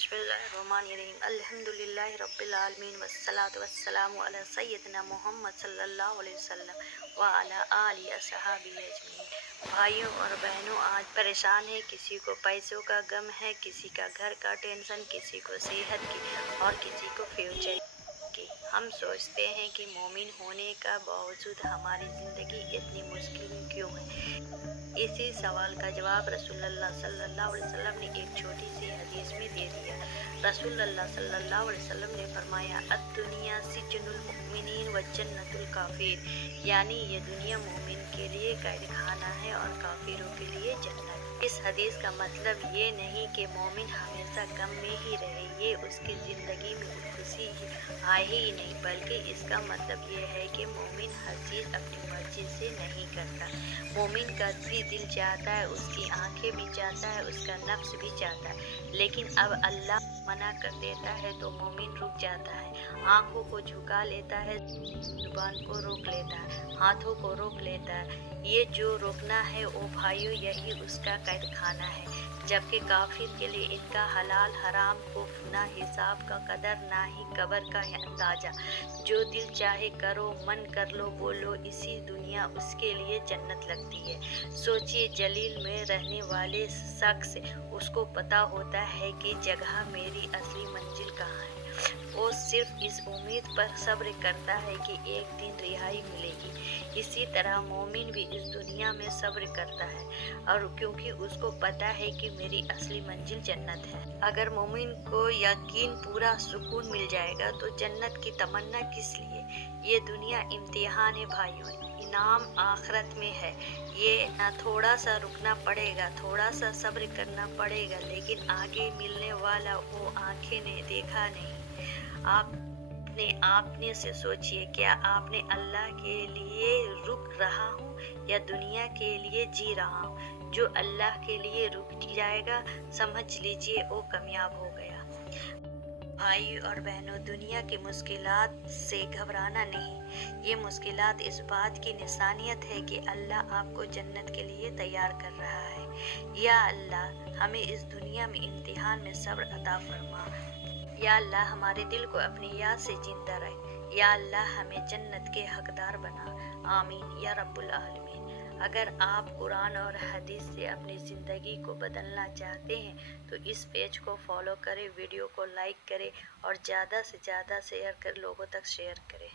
बिस्मिल्लाहिर्रहमानिर्रहीम अल्हम्दुलिल्लाहि रब्बिल आलमीन वस्सलातु वस्सलामु अला सय्यिदिना मोहम्मद सल्लल्लाहु अलैहि वसल्लम व अला आलिहि अस्हाबिही अजमईन। भाइयों और बहनों, आज परेशान है, किसी को पैसों का गम है, किसी का घर का टेंशन, किसी को सेहत की और किसी को फ्यूचर की। हम सोचते हैं कि मोमिन होने का बावजूद हमारी ज़िंदगी इतनी मुश्किल क्यों है। इसी सवाल का जवाब रसूलुल्लाह सल्लल्लाहु अलैहि वसल्लम ने एक छोटी सी हदीस में दे दिया। रसूलुल्लाह सल्लल्लाहु अलैहि वसल्लम ने फरमाया, अद्दुनिया सिज्नुल मुमिनीन व जन्नतुल काफिर, यानी ये दुनिया मोमिन के लिए कैद खाना है और काफिरों के लिए जन्नत। इस हदीस का मतलब ये नहीं कि मोमिन हमेशा गम में ही रहे, ये उसकी ज़िंदगी में खुशी आए ही नहीं, बल्कि इसका मतलब ये है कि मोमिन हर चीज़ अपनी मर्जी से नहीं करता। मोमिन का भी दिल चाहता है, उसकी आंखें भी चाहता है, उसका नफ्स भी चाहता है, लेकिन अब अल्लाह मना कर देता है तो मोमिन रुक जाता है, आंखों को झुका लेता है, जुबान को रोक लेता है, हाथों को रोक लेता है। ये जो रोकना है ओ भाइयों, यही उसका कैद खाना है। जबकि काफिर के लिए इनका हलाल हराम को ना हिसाब का कदर, ना ही कबर का अंदाजा। जो दिल चाहे करो, मन कर लो, बोलो, इसी दुनिया उसके लिए जन्नत लगती है। सोचिए, जलील में रहने वाले शख्स, उसको पता होता है कि जगह मेरी असली मंजिल कहाँ है। वो सिर्फ इस उम्मीद पर सब्र करता है कि एक दिन रिहाई मिलेगी। इसी तरह मोमिन भी इस दुनिया में सब्र करता है, और क्योंकि उसको पता है कि मेरी असली मंजिल जन्नत है। अगर मोमिन को यकीन पूरा सुकून मिल जाएगा तो जन्नत की तमन्ना किस लिए। ये दुनिया इम्तिहान है भाइयों, इनाम आखिरत में है। ये ना थोड़ा सा रुकना पड़ेगा, थोड़ा सा सब्र करना पड़ेगा, लेकिन आगे मिलने वाला वो आंखें ने देखा नहीं। आपने से सोचिए, क्या आपने अल्लाह के लिए रुक रहा हूँ या दुनिया के लिए जी रहा हूँ। जो अल्लाह के लिए रुक जाएगा, समझ लीजिए वो कामयाब हो गया। भाई और बहनों, दुनिया की मुश्किलात से घबराना नहीं। ये मुश्किलात इस बात की निशानियत है कि अल्लाह आपको जन्नत के लिए तैयार कर रहा है। या अल्लाह, हमें इस दुनिया में इम्तिहान में सब्र अता फरमा। या अल्लाह, हमारे दिल को अपनी याद से जिंदा रहे। या अल्लाह, हमें जन्नत के हकदार बना। आमीन या रब्बुल आलमीन। अगर आप कुरान और हदीस से अपनी ज़िंदगी को बदलना चाहते हैं तो इस पेज को फॉलो करें, वीडियो को लाइक करें और ज़्यादा से ज़्यादा शेयर कर लोगों तक शेयर करें।